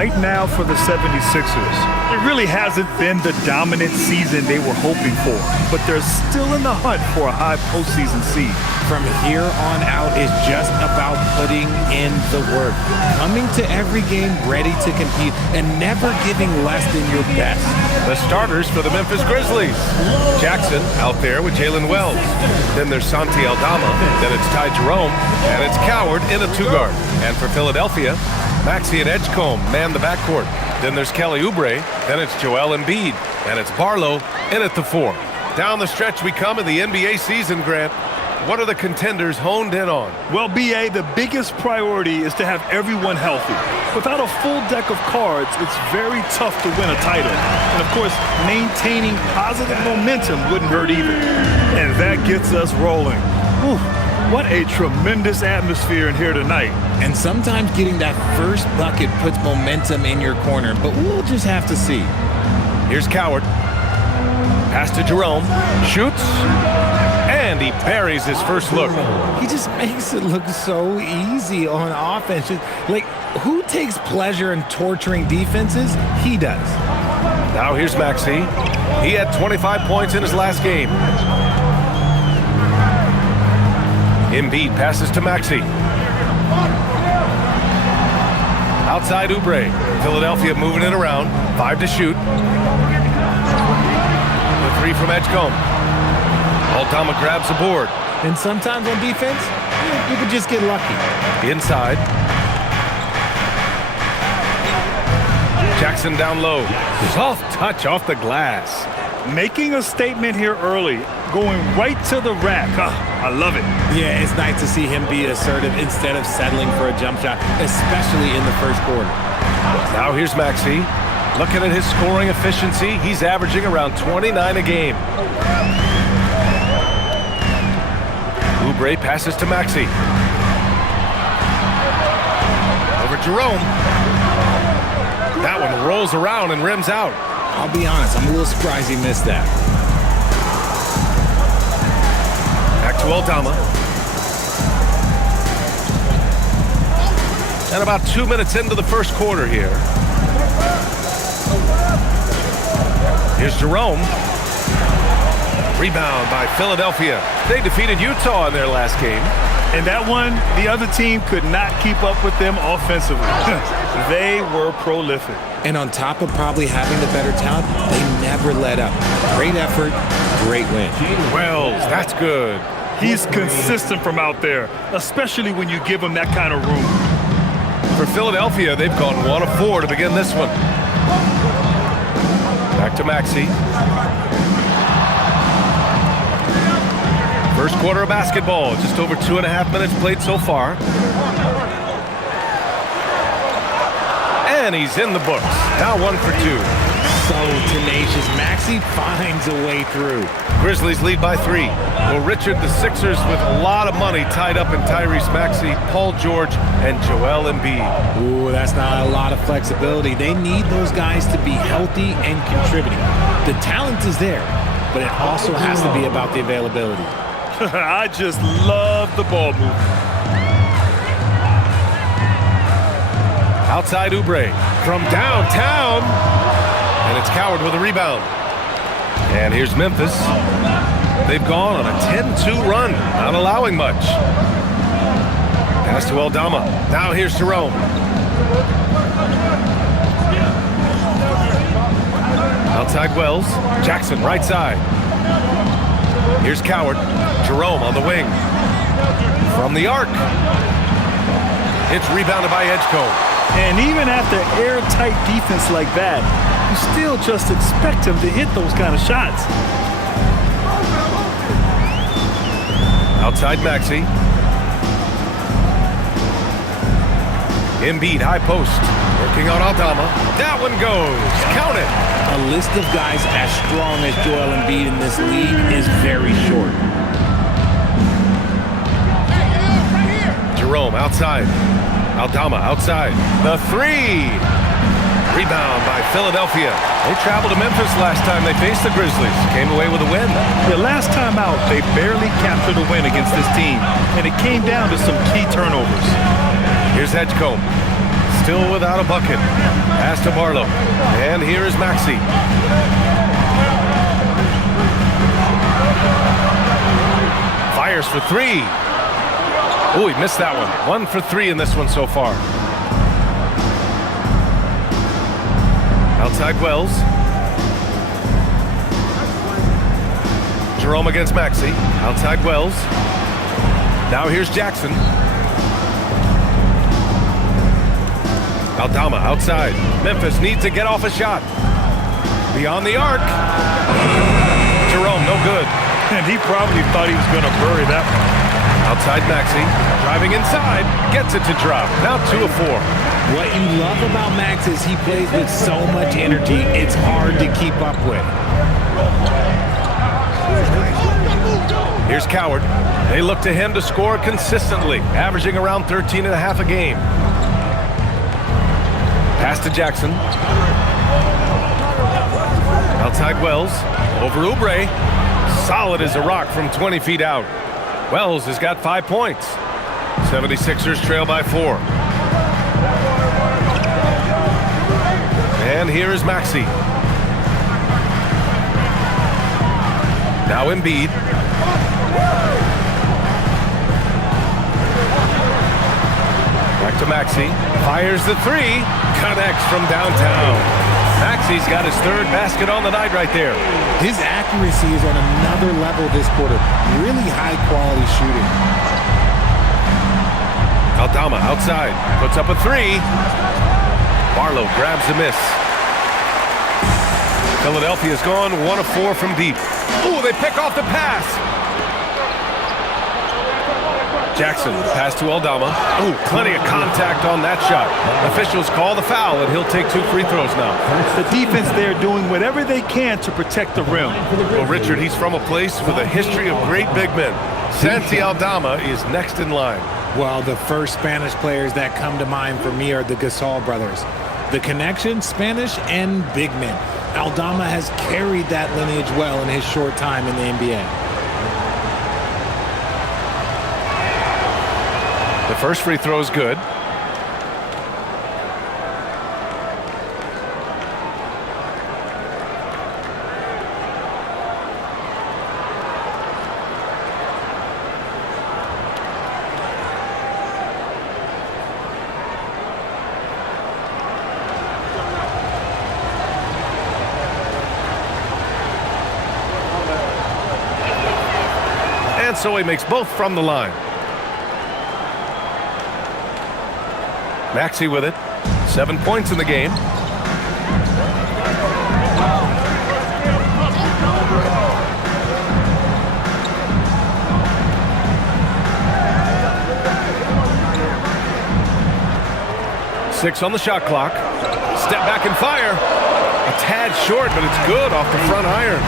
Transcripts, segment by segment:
right now for the 76ers, it really hasn't been the dominant season they were hoping for, but they're still in the hunt for a high postseason seed. From here on out is just about putting in the work, coming to every game ready to compete, and never giving less than your best. The starters for the Memphis Grizzlies. Jackson out there with Jalen Wells. Then there's Santi Aldama. Then it's Ty Jerome. And it's Coward in a two-guard. And for Philadelphia, Maxey and Edgecombe man the backcourt. Then there's Kelly Oubre. Then it's Joel Embiid. And it's Barlow in at the four. Down the stretch we come in the NBA season, Grant. What are the contenders honed in on? Well, B.A., the biggest priority is to have everyone healthy. Without a full deck of cards, it's very tough to win a title. And, of course, maintaining positive momentum wouldn't hurt either. And that gets us rolling. Whew, what a tremendous atmosphere in here tonight. And sometimes getting that first bucket puts momentum in your corner, but we'll just have to see. Here's Coward. Pass to Jerome. Shoots. And he buries his first look. He just makes it look so easy on offense. Like, who takes pleasure in torturing defenses? He does. Now here's Maxey. He had 25 points in his last game. Embiid passes to Maxey. Outside Oubre. Philadelphia moving it around. 5 to shoot. The 3 from Edgecombe. Aldama grabs the board. And sometimes on defense, you could just get lucky. Inside. Jackson down low. Soft touch off the glass. Making a statement here early, going right to the rack. I love it. Yeah, it's nice to see him be assertive instead of settling for a jump shot, especially in the first quarter. Now here's Maxey. Looking at his scoring efficiency, he's averaging around 29 a game. Oubre passes to Maxey. Over Jerome. That one rolls around and rims out. I'll be honest, I'm a little surprised he missed that. Back to Aldama. And about 2 minutes into the first quarter here. Here's Jerome. Rebound by Philadelphia. They defeated Utah in their last game. And that one, the other team could not keep up with them offensively. They were prolific. And on top of probably having the better talent, they never let up. Great effort, great win. Wells, that's good. He's consistent from out there, especially when you give him that kind of room. For Philadelphia, they've gone 1 of 4 to begin this one. Back to Maxey. First quarter of basketball, just over 2.5 minutes played so far. And he's in the books. Now 1 for 2. So tenacious. Maxey finds a way through. Grizzlies lead by 3. Well, Richard, the Sixers with a lot of money tied up in Tyrese Maxey, Paul George, and Joel Embiid. Ooh, that's not a lot of flexibility. They need those guys to be healthy and contributing. The talent is there, but it also has to be about the availability. I just love the ball move. Outside Oubre from downtown. And it's Coward with a rebound. And here's Memphis. They've gone on a 10-2 run, not allowing much. Pass to Aldama. Now here's Jerome. Outside Wells. Jackson right side. Here's Coward. Jerome on the wing. From the arc. It's rebounded by Edgecombe. And even after airtight defense like that, you still just expect him to hit those kind of shots. Outside Maxey. Embiid high post. Working on Aldama. That one goes. Count it. A list of guys as strong as Joel Embiid in this league is very short. Jerome outside. Aldama outside. The 3. Rebound by Philadelphia. They traveled to Memphis last time they faced the Grizzlies. Came away with a win. The last time out, they barely captured a win against this team, and it came down to some key turnovers. Here's Edgecombe. still without a bucket. Pass to Barlow. And here is Maxey. Fires for three. Oh, he missed that one. 1 for 3 in this one so far. Outside Wells. Jerome against Maxey. Outside Wells. Now here's Jackson. Aldama outside. Memphis needs to get off a shot. Beyond the arc. Jerome, no good. And he probably thought he was going to bury that one. Outside Maxey. Driving inside. Gets it to drop. Now 2 of 4. What you love about Max is he plays with so much energy, it's hard to keep up with. Here's Coward. They look to him to score consistently, averaging around 13 and a half a game. Pass to Jackson. Outside Wells. Over Oubre. Solid as a rock from 20 feet out. Wells has got 5 points. 76ers trail by 4. And here is Maxey. Now Embiid. Back to Maxey. Fires the three. Connects from downtown. Maxey's got his 3rd basket on the night right there. His accuracy is on another level this quarter. Really high quality shooting. Aldama outside. Puts up a 3. Barlow grabs the miss. Philadelphia's gone 1 of 4 from deep. Ooh, they pick off the pass. Jackson, pass to Aldama. Ooh, plenty of contact on that shot. Officials call the foul, and he'll take 2 free throws now. The defense there doing whatever they can to protect the rim. Well, Richard, he's from a place with a history of great big men. Santi Aldama is next in line. Well, the first Spanish players that come to mind for me are the Gasol brothers. The connection, Spanish and big men. Aldama has carried that lineage well in his short time in the NBA. The first free throw is good. And so he makes both from the line. Maxey with it. 7 points in the game. Six on the shot clock. Step back and fire. A tad short, but it's good off the front iron.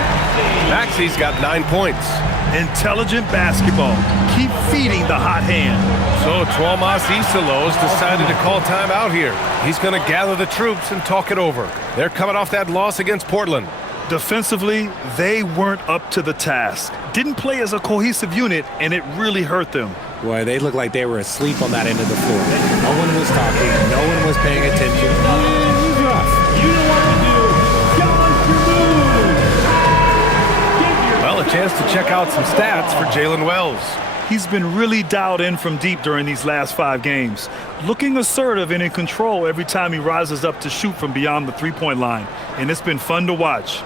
Maxey's got 9 points. Intelligent basketball. Keep feeding the hot hand. So Tuomas Isalos decided to call timeout here. He's going to gather the troops and talk it over. They're coming off that loss against Portland. Defensively, they weren't up to the task. Didn't play as a cohesive unit, and it really hurt them. Boy, they looked like they were asleep on that end of the floor. No one was talking. No one was paying attention. It was rough. You know what to do. Challenge your move. Well, a chance to check out some stats for Jalen Wells. He's been really dialed in from deep during these last 5 games. Looking assertive and in control every time he rises up to shoot from beyond the three-point line. And it's been fun to watch.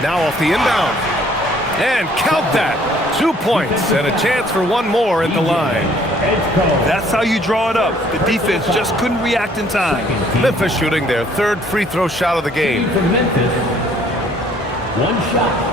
Now off the inbound. And count that. 2 points and a chance for one more at the line. That's how you draw it up. The defense just couldn't react in time. Memphis shooting their 3rd free throw shot of the game. From Memphis, 1 shot.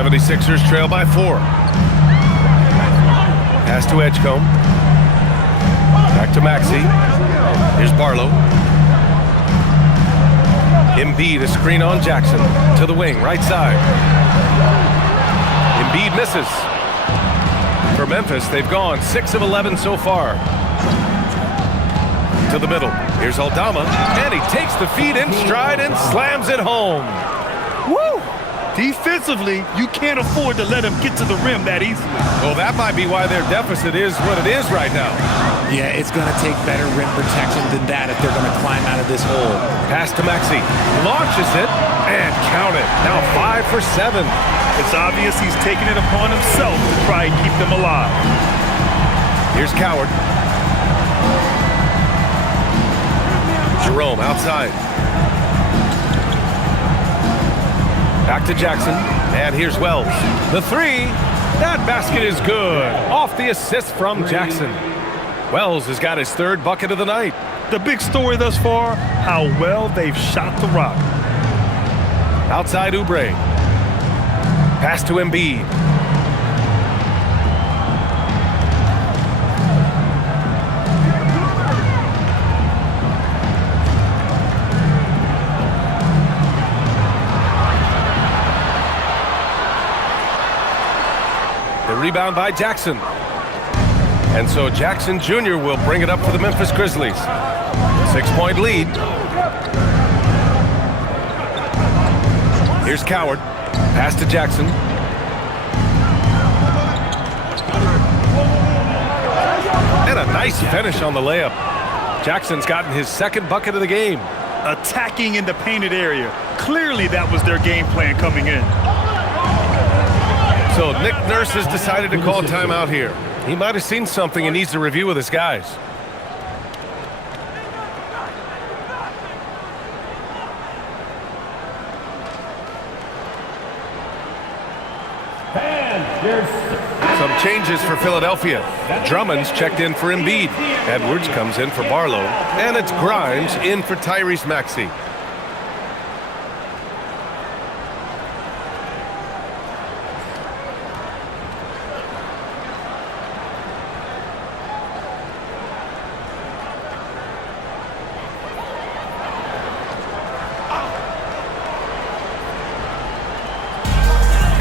76ers trail by 4. Pass to Edgecombe. Back to Maxey. Here's Barlow. Embiid, a screen on Jackson. To the wing, right side. Embiid misses. For Memphis, they've gone 6 of 11 so far. To the middle. Here's Aldama, and he takes the feed in stride and slams it home. Woo! Defensively, you can't afford to let him get to the rim that easily. Well, that might be why their deficit is what it is right now. Yeah, it's going to take better rim protection than that if they're going to climb out of this hole. Pass to Maxey. Launches it, and count it. Now 5 for 7. It's obvious he's taking it upon himself to try and keep them alive. Here's Coward. Jerome outside. Back to Jackson, and here's Wells. The 3, that basket is good. Off the assist from Jackson. Wells has got his 3rd bucket of the night. The big story thus far, how well they've shot the rock. Outside Oubre. Pass to Embiid. The rebound by Jackson. And so Jackson Jr. will bring it up for the Memphis Grizzlies. 6-point lead. Here's Coward. Pass to Jackson. And a nice finish on the layup. Jackson's gotten his 2nd bucket of the game. Attacking in the painted area. Clearly that was their game plan coming in. So Nick Nurse has decided to call timeout here. He might have seen something and needs to review with his guys. Some changes for Philadelphia. Drummond's checked in for Embiid. Edwards comes in for Barlow. And it's Grimes in for Tyrese Maxey.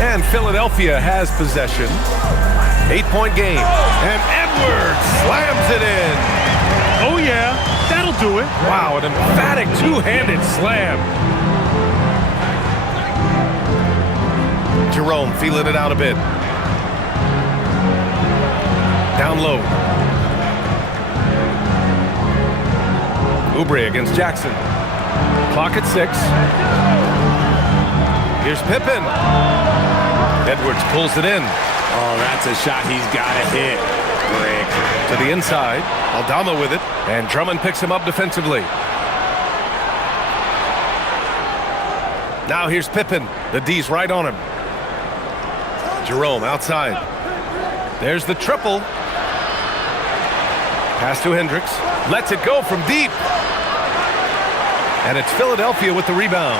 And Philadelphia has possession. 8-point game. And Edwards slams it in. Oh, yeah. That'll do it. Wow, an emphatic two-handed slam. Jerome feeling it out a bit. Down low. Oubre against Jackson. Clock at 6. Here's Pippen. Edwards pulls it in. Oh, that's a shot he's got to hit. Brick. To the inside. Aldama with it. And Drummond picks him up defensively. Now here's Pippen. The D's right on him. Jerome outside. There's the triple. Pass to Hendricks. Lets it go from deep. And it's Philadelphia with the rebound.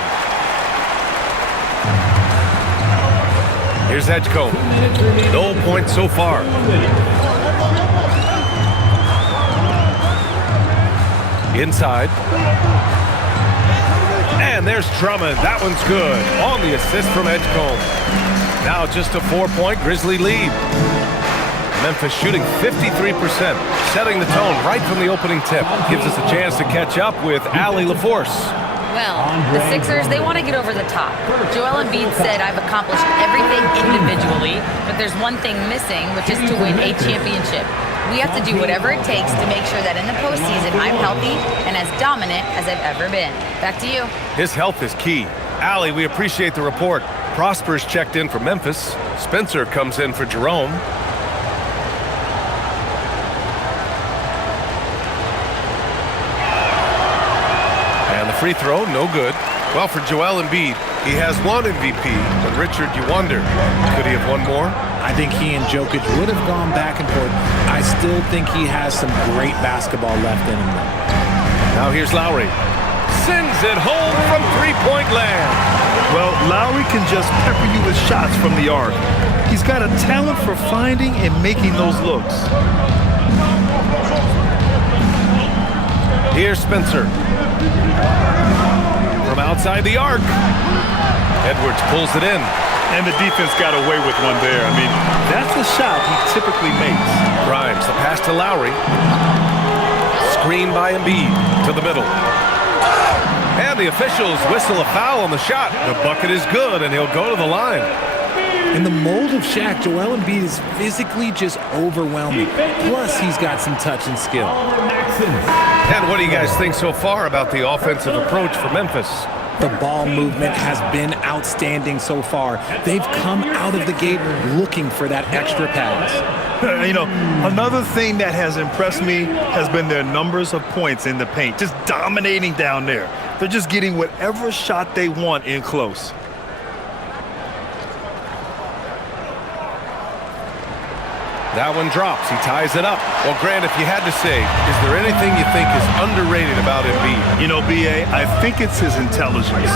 Here's Edgecombe. No points so far. Inside. And there's Drummond. That one's good. On the assist from Edgecombe. Now just a 4-point Grizzly lead. Memphis shooting 53%, setting the tone right from the opening tip. Gives us a chance to catch up with Allie LaForce. Well, the Sixers, they want to get over the top. Joel Embiid said, I've accomplished everything individually, but there's one thing missing, which is to win a championship. We have to do whatever it takes to make sure that in the postseason I'm healthy and as dominant as I've ever been. Back to you. His health is key. Allie, we appreciate the report. Prosper's checked in for Memphis. Spencer comes in for Jerome. Free throw, no good. Well, for Joel Embiid, he has one MVP, but Richard, you wonder, could he have won more? I think he and Jokic would have gone back and forth. I still think he has some great basketball left in him. Now here's Lowry. sends it home from three-point land. Well, Lowry can just pepper you with shots from the arc. He's got a talent for finding and making those looks. Here's Spencer. From outside the arc. Edwards pulls it in. And the defense got away with one there. I mean, that's a shot he typically makes. Grimes, the pass to Lowry. Screen by Embiid to the middle. And the officials whistle a foul on the shot. The bucket is good, and he'll go to the line. In the mold of Shaq, Joel Embiid is physically just overwhelming. Plus, he's got some touch and skill. And what do you guys think so far about the offensive approach for Memphis? The ball movement has been outstanding so far. They've come out of the gate looking for that extra pass. You know, another thing that has impressed me has been their numbers of points in the paint, just dominating down there. They're just getting whatever shot they want in close. That one drops. He ties it up. Well, Grant, if you had to say, is there anything you think is underrated about Embiid? You know, B.A., I think it's his intelligence.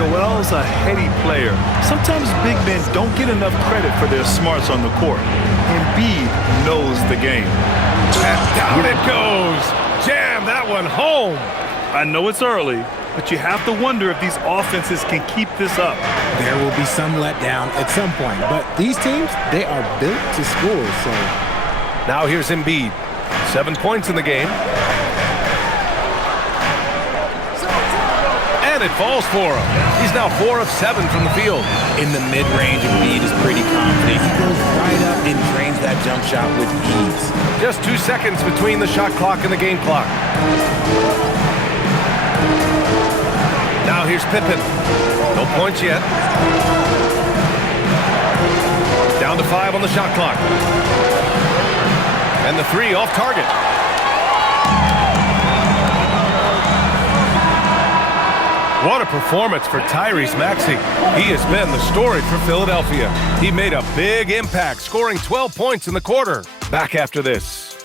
Joel's a heady player. Sometimes big men don't get enough credit for their smarts on the court. Embiid knows the game. And down it goes. Jam that one home. I know it's early, but you have to wonder if these offenses can keep this up. There will be some letdown at some point, but these teams, they are built to score, so. Now here's Embiid. 7 points in the game. And it falls for him. He's now 4 of 7 from the field. In the mid-range, Embiid is pretty confident. He goes right up and drains that jump shot with ease. Just 2 seconds between the shot clock and the game clock. Now here's Pippen. No points yet. Down to 5 on the shot clock. And the 3 off target. What a performance for Tyrese Maxey. He has been the story for Philadelphia. He made a big impact, scoring 12 points in the quarter. Back after this.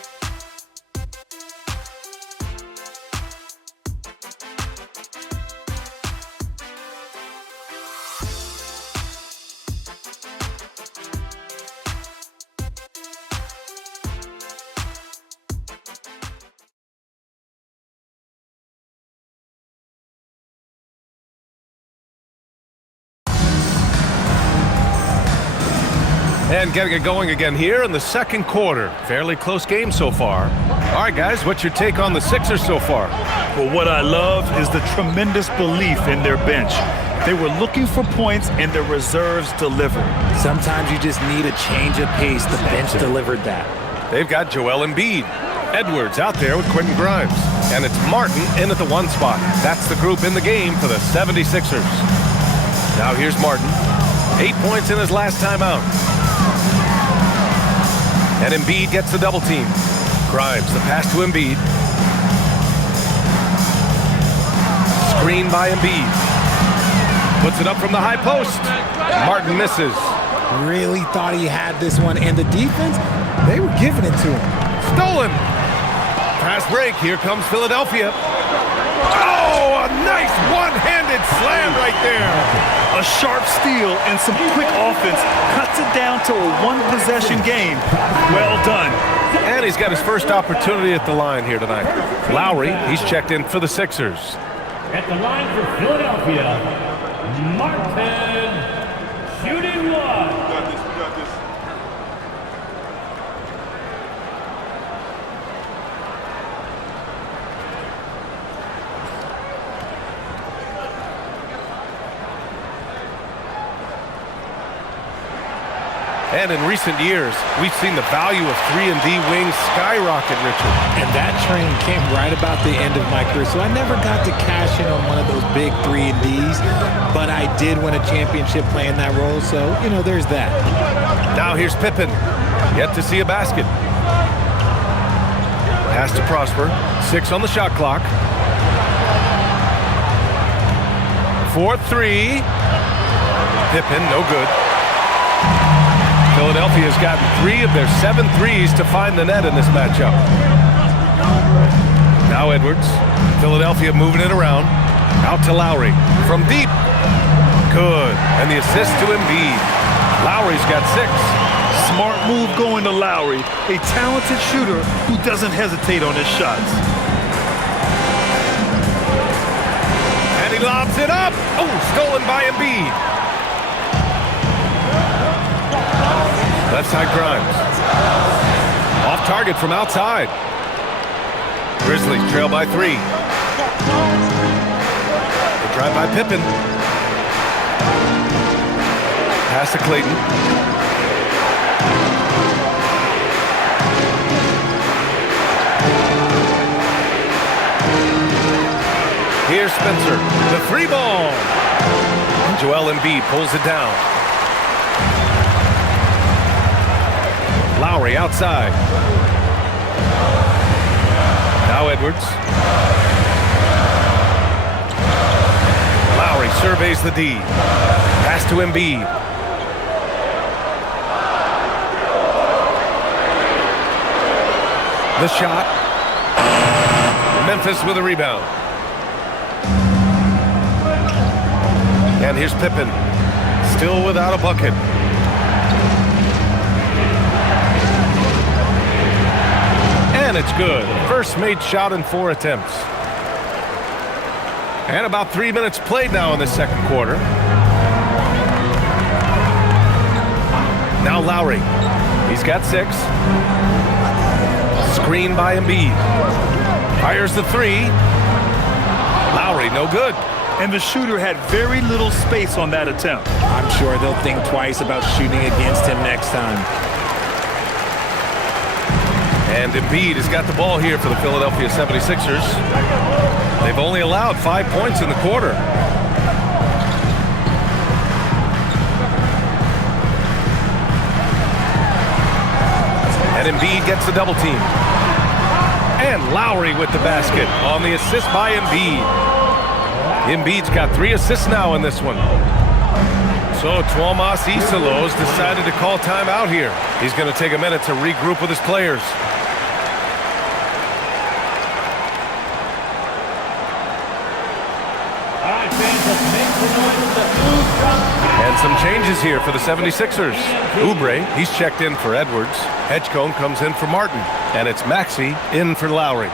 And getting it going again here in the second quarter. Fairly close game so far. All right, guys, what's your take on the Sixers so far? Well, what I love is the tremendous belief in their bench. They were looking for points, and their reserves delivered. Sometimes you just need a change of pace. The bench delivered that. They've got Joel Embiid. Edwards out there with Quentin Grimes. And it's Martin in at the 1 spot. That's the group in the game for the 76ers. Now here's Martin. 8 points in his last time out. And Embiid gets the double team. Grimes, the pass to Embiid. Screen by Embiid. Puts it up from the high post. Martin misses. Really thought he had this one, and the defense, they were giving it to him. Stolen. Fast break. Here comes Philadelphia. Oh, a nice one-handed slam right there. A sharp steal and some quick offense cuts it down to a one-possession game. Well done. And he's got his first opportunity at the line here tonight. Lowry, he's checked in for the Sixers. At the line for Philadelphia, Martin, shooting one. We got this. And in recent years, we've seen the value of 3-and-D wings skyrocket, Richard. And that train came right about the end of my career, so I never got to cash in on one of those big 3-and-Ds, but I did win a championship playing that role, so, you know, there's that. Now here's Pippen. Yet to see a basket. Pass to Prosper. 6 on the shot clock. 4-3. Pippen, no good. Philadelphia's gotten 3 of their 7 threes to find the net in this matchup. Now Edwards. Philadelphia moving it around. Out to Lowry. From deep. Good. And the assist to Embiid. Lowry's got 6. Smart move going to Lowry, a talented shooter who doesn't hesitate on his shots. And he lobs it up. Oh, stolen by Embiid. Left side Grimes. Off target from outside. Grizzlies trail by 3. The drive by Pippen. Pass to Clayton. Here's Spencer. The 3 ball. Joel Embiid pulls it down. Lowry outside. Now Edwards. Lowry surveys the D. Pass to Embiid. The shot. Memphis with a rebound. And here's Pippen. Still without a bucket. And it's good. First made shot in 4 attempts. And about 3 minutes played now in the second quarter. Now Lowry. He's got 6. Screen by Embiid. Fires the 3. Lowry, no good. And the shooter had very little space on that attempt. I'm sure they'll think twice about shooting against him next time. And Embiid has got the ball here for the Philadelphia 76ers. They've only allowed 5 points in the quarter. And Embiid gets the double team. And Lowry with the basket on the assist by Embiid. Embiid's got 3 assists now in this one. So Tuomas Isalos decided to call timeout here. He's going to take a minute to regroup with his players. And some changes here for the 76ers. Oubre, he's checked in for Edwards. Edgecombe comes in for Martin. And it's Maxey in for Lowry.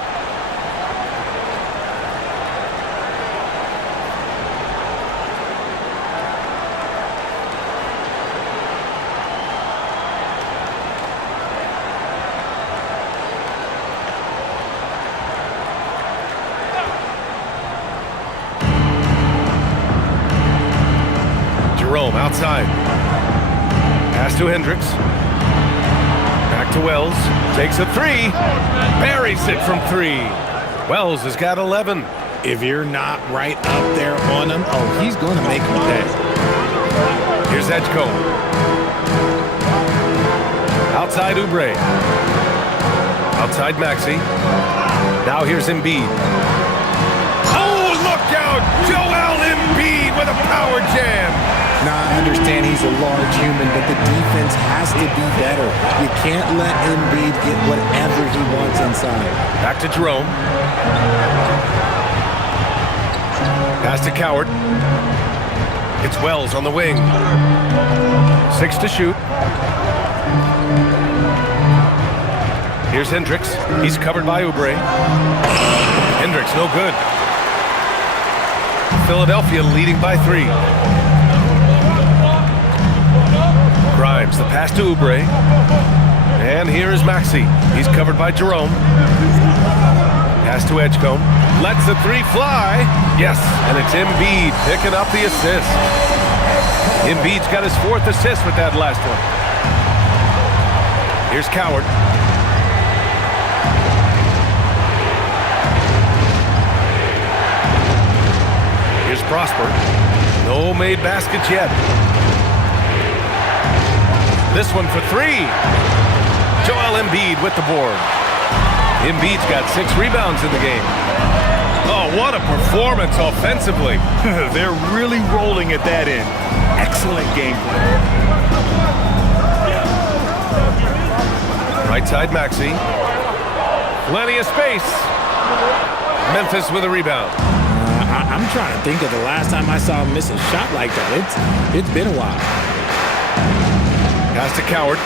Outside. Pass to Hendricks. Back to Wells. Takes a 3. Buries it from 3. Wells has got 11. If you're not right up there on him, oh, he's going to make him pay. Here's Edgecombe. Outside Oubre. Outside Maxey. Now here's Embiid. Oh, look out! Joel Embiid with a power jam. Now, I understand he's a large human, but the defense has to be better. You can't let Embiid get whatever he wants inside. Back to Jerome. Pass to Coward. It's Wells on the wing. 6 to shoot. Here's Hendricks. He's covered by Oubre. Hendricks, no good. Philadelphia leading by 3. Grimes, the pass to Oubre. And here is Maxey. He's covered by Jerome. Pass to Edgecombe. Lets the 3 fly. Yes, and it's Embiid picking up the assist. Embiid's got his 4th assist with that last one. Here's Coward. Here's Prosper. No made baskets yet. This one for 3. Joel Embiid with the board. Embiid's got 6 rebounds in the game. Oh, what a performance offensively. They're really rolling at that end. Excellent gameplay. Right side Maxey. Plenty of space. Memphis with a rebound. I'm trying to think of the last time I saw him miss a shot like that. It's been a while. Pass to Coward.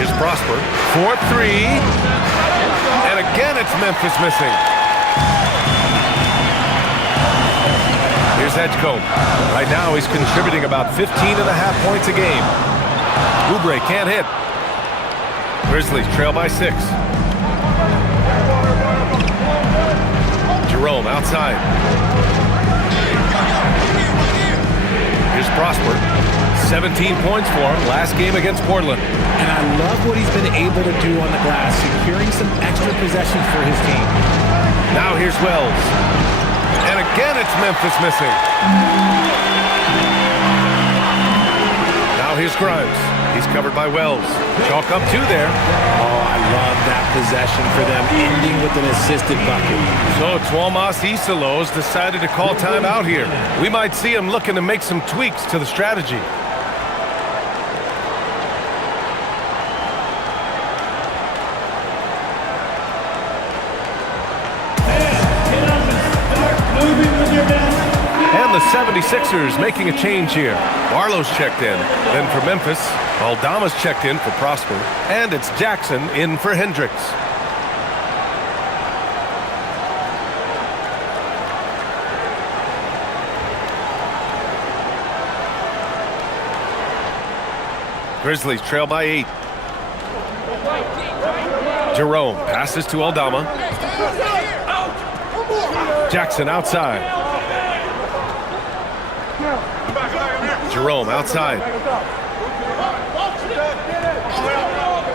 Here's Prosper. 4-3. And again, it's Memphis missing. Here's Edgecombe. Right now, he's contributing about 15.5 points a game. Oubre can't hit. Grizzlies trail by 6. Jerome outside. Here's Prosper. 17 points for him last game against Portland. And I love what he's been able to do on the glass, securing some extra possessions for his team. Now here's Wells. And again, it's Memphis missing. Now here's Grimes. He's covered by Wells. Chalk up 2 there. Oh, I love that possession for them, ending with an assisted bucket. So Tuomas Isalos decided to call timeout here. We might see him looking to make some tweaks to the strategy. And the 76ers making a change here. Barlow's checked in. Then for Memphis, Aldama's checked in for Prosper. And it's Jackson in for Hendricks. Grizzlies trail by 8. Jerome passes to Aldama. Jackson outside. Jerome outside.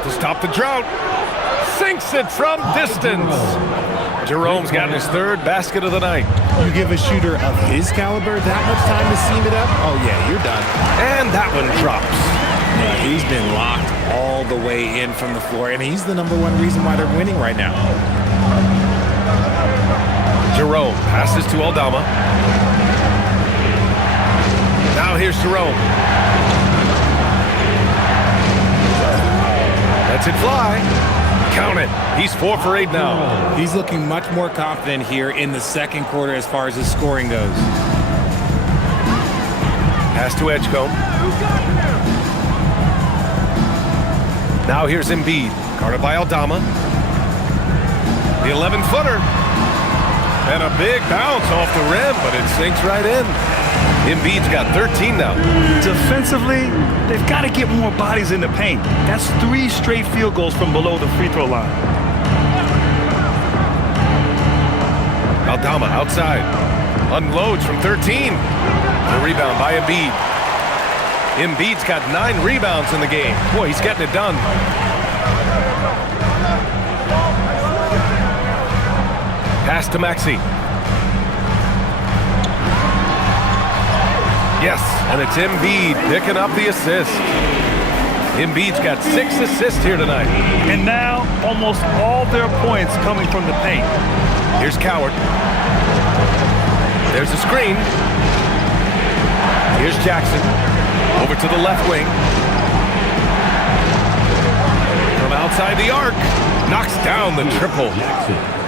To stop the drought. Sinks it from distance. Jerome's gotten his 3rd basket of the night. You give a shooter of his caliber that much time to seam it up? Oh, yeah, you're done. And that one drops. Yeah, he's been locked all the way in from the floor, and he's the #1 reason why they're winning right now. Jerome passes to Aldama. Now here's Jerome. Lets it fly. Count it. He's 4 for 8 now. He's looking much more confident here in the second quarter as far as his scoring goes. Pass to Edgecombe. Now here's Embiid. Guarded by Aldama. The 11-footer. And a big bounce off the rim, but it sinks right in. Embiid's got 13 now. Defensively, they've got to get more bodies in the paint. That's 3 straight field goals from below the free throw line. Aldama outside. Unloads from 13. The rebound by Embiid. Embiid's got 9 rebounds in the game. Boy, he's getting it done. Pass to Maxey. Yes, and it's Embiid picking up the assist. Embiid's got 6 assists here tonight. And now, almost all their points coming from the paint. Here's Coward. There's a screen. Here's Jackson. Over to the left wing. From outside the arc. Knocks down the triple.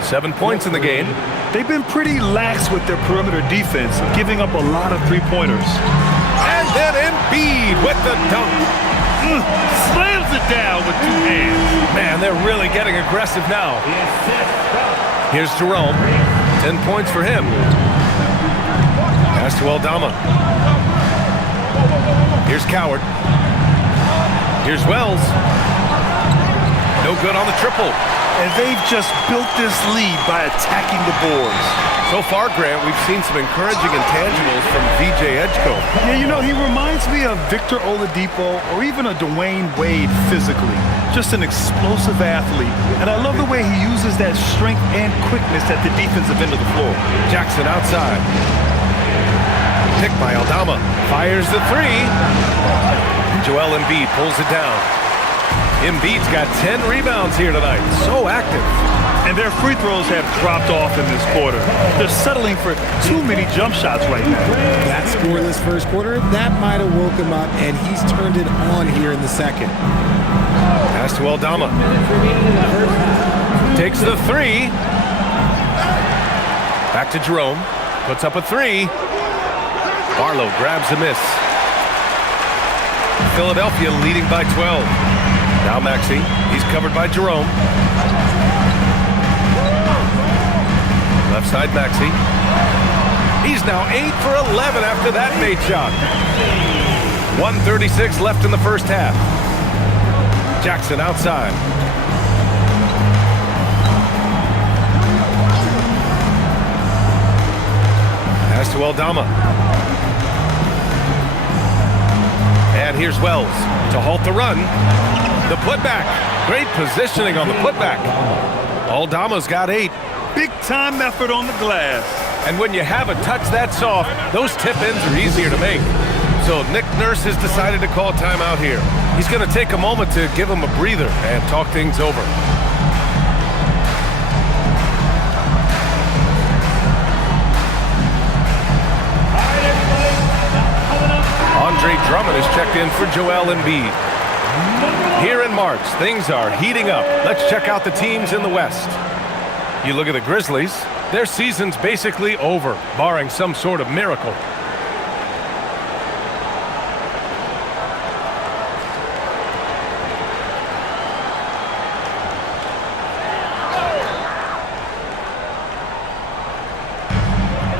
7 points in the game. They've been pretty lax with their perimeter defense, giving up a lot of three-pointers. And then Embiid with the dunk. Slams it down with 2 hands. Man, they're really getting aggressive now. Here's Jerome. 10 points for him. Pass to Aldama. Here's Coward. Here's Wells. No good on the triple. And they've just built this lead by attacking the boards. So far, Grant, we've seen some encouraging intangibles from VJ Edgecombe. Yeah, you know, he reminds me of Victor Oladipo or even a Dwayne Wade physically. Just an explosive athlete. And I love the way he uses that strength and quickness at the defensive end of the floor. Jackson outside. Picked by Aldama. Fires the 3. Joel Embiid pulls it down. Embiid's got 10 rebounds here tonight. So active. And their free throws have dropped off in this quarter. They're settling for too many jump shots right now. That scoreless first quarter, that might have woke him up, and he's turned it on here in the second. Pass to Aldama. Takes the three. Back to Jerome. Puts up a three. Barlow grabs a miss. Philadelphia leading by 12. Now Maxey. He's covered by Jerome. Left side Maxey. He's now 8 for 11 after that made shot. 1:36 left in the first half. Jackson outside. Pass to Aldama. And here's Wells to halt the run. The putback. Great positioning on the putback. Aldama's got 8. Big-time effort on the glass. And when you have a touch that soft, those tip-ins are easier to make. So Nick Nurse has decided to call timeout here. He's going to take a moment to give him a breather and talk things over. Andre Drummond is checked in for Joel Embiid. Here in March, things are heating up. Let's check out the teams in the West. You look at the Grizzlies, their season's basically over, barring some sort of miracle.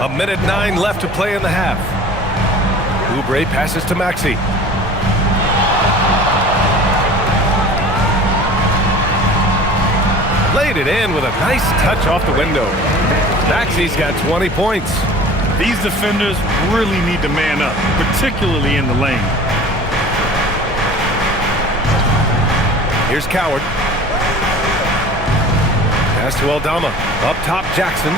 A minute 9 left to play in the half. Oubre passes to Maxey. Laid it in with a nice touch off the window. Maxey's got 20 points. These defenders really need to man up, particularly in the lane. Here's Coward. Pass to Aldama. Up top, Jackson.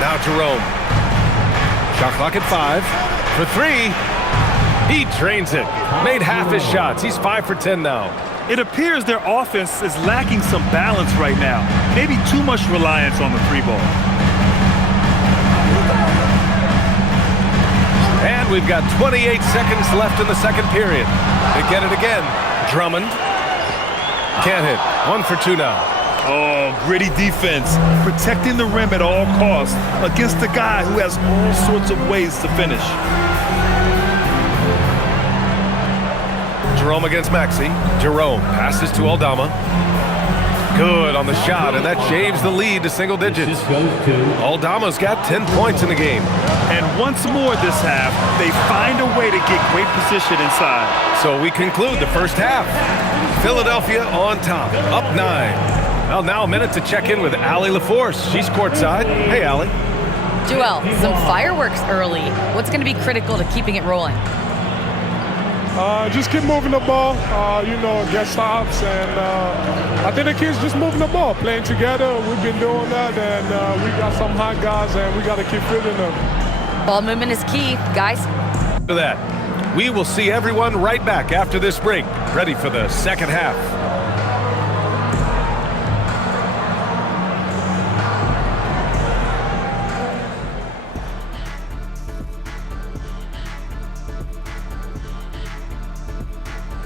Now Jerome. Shot clock at 5. For 3. He drains it. Made half his shots. He's 5 for 10 now. It appears their offense is lacking some balance right now. Maybe too much reliance on the 3 ball. And we've got 28 seconds left in the second period. They get it again. Drummond. Can't hit. 1 for 2 now. Oh, gritty defense. Protecting the rim at all costs against a guy who has all sorts of ways to finish. Jerome against Maxey. Jerome passes to Aldama. Good on the shot, and that shaves the lead to single digits. Aldama's got 10 points in the game. And once more this half, they find a way to get great position inside. So we conclude the first half. Philadelphia on top, up 9. Well, now a minute to check in with Allie LaForce. She's courtside. Hey, Allie. Joel, some fireworks early. What's going to be critical to keeping it rolling? Just keep moving the ball, get stops, and I think the kids just moving the ball, playing together. We've been doing that, and we got some hot guys, and we got to keep fitting them. Ball movement is key, guys. For that, we will see everyone right back after this break, ready for the second half.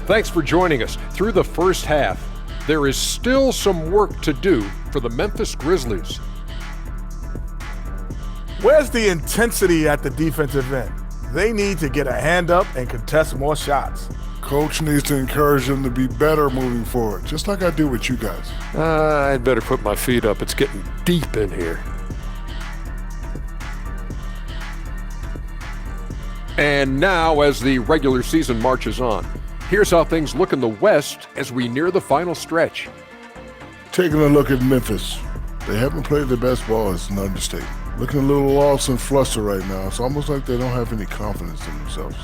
Thanks for joining us through the first half. There is still some work to do for the Memphis Grizzlies. Where's the intensity at the defensive end? They need to get a hand up and contest more shots. Coach needs to encourage them to be better moving forward, just like I do with you guys. I'd better put my feet up. It's getting deep in here. And now, as the regular season marches on, here's how things look in the West as we near the final stretch. Taking a look at Memphis, they haven't played their best ball. It's an understatement. Looking a little lost and flustered right now. It's almost like they don't have any confidence in themselves.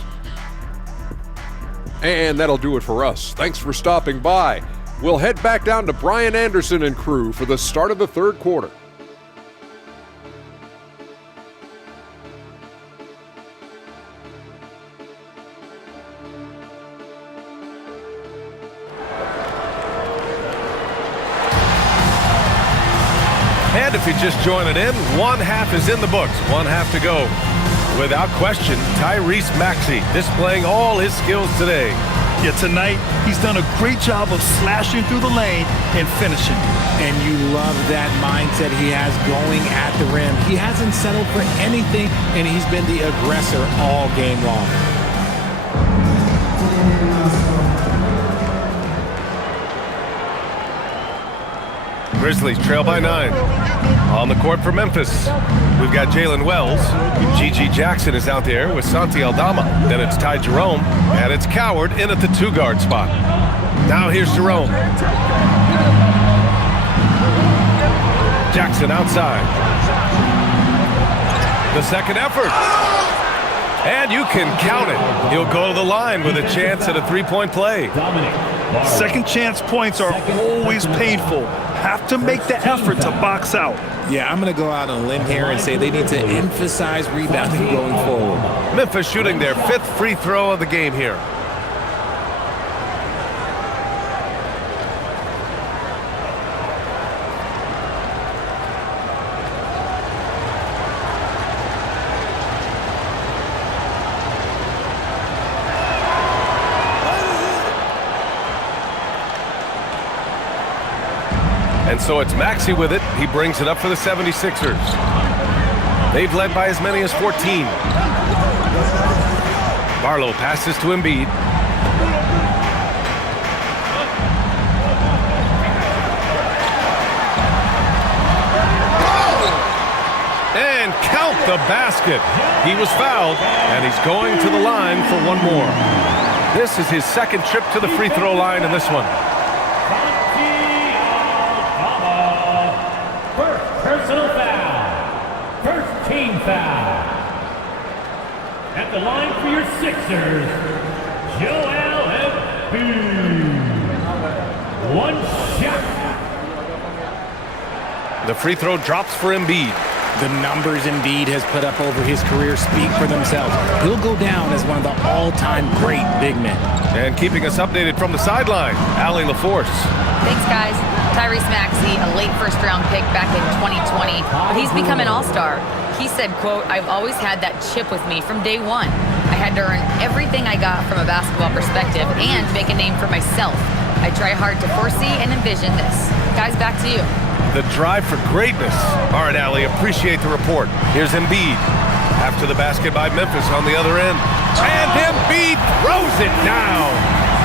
And that'll do it for us. Thanks for stopping by. We'll head back down to Brian Anderson and crew for the start of the third quarter. And if you're just joining in, one half is in the books, one half to go. Without question, Tyrese Maxey displaying all his skills today. Yeah, tonight he's done a great job of slashing through the lane and finishing. And you love that mindset he has going at the rim. He hasn't settled for anything, and he's been the aggressor all game long. Grizzlies trail by 9. On the court for Memphis, we've got Jalen Wells. Gigi Jackson is out there with Santi Aldama. Then it's Ty Jerome, and it's Coward in at the 2-guard spot. Now here's Jerome. Jackson outside. The second effort. And you can count it. He'll go to the line with a chance at a 3-point play. Second chance points are always painful. Have to make the effort to box out. Yeah, I'm going to go out on a limb here and say they need to emphasize rebounding going forward. Memphis shooting their 5th free throw of the game here. And so it's Maxey with it. He brings it up for the 76ers. They've led by as many as 14. Barlow passes to Embiid. And count the basket. He was fouled, and he's going to the line for one more. This is his second trip to the free throw line in this one. Personal foul. First team foul. At the line for your Sixers, Joel Embiid. One shot. The free throw drops for Embiid. The numbers Embiid has put up over his career speak for themselves. He'll go down as one of the all-time great big men. And keeping us updated from the sideline, Allie LaForce. Thanks, guys. Tyrese Maxey, a late first-round pick back in 2020, but he's become an all-star. He said, quote, "I've always had that chip with me from day one. I had to earn everything I got from a basketball perspective and make a name for myself. I try hard to foresee and envision this." Guys, back to you. The drive for greatness. All right, Allie, appreciate the report. Here's Embiid. After the basket by Memphis on the other end. And Embiid throws it down.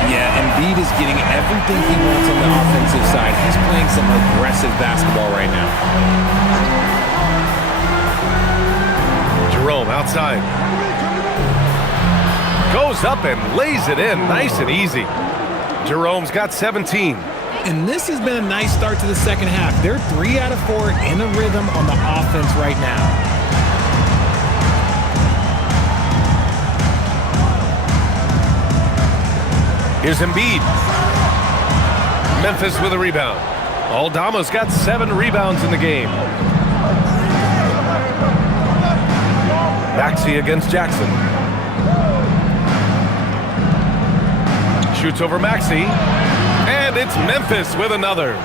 Yeah, Embiid is getting everything he wants on the offensive side. He's playing some aggressive basketball right now. Jerome outside. Goes up and lays it in nice and easy. Jerome's got 17. And this has been a nice start to the second half. They're 3 out of 4 in a rhythm on the offense right now. Here's Embiid. Memphis with a rebound. Aldama's got 7 rebounds in the game. Maxey against Jackson. Shoots over Maxey. And it's Memphis with another.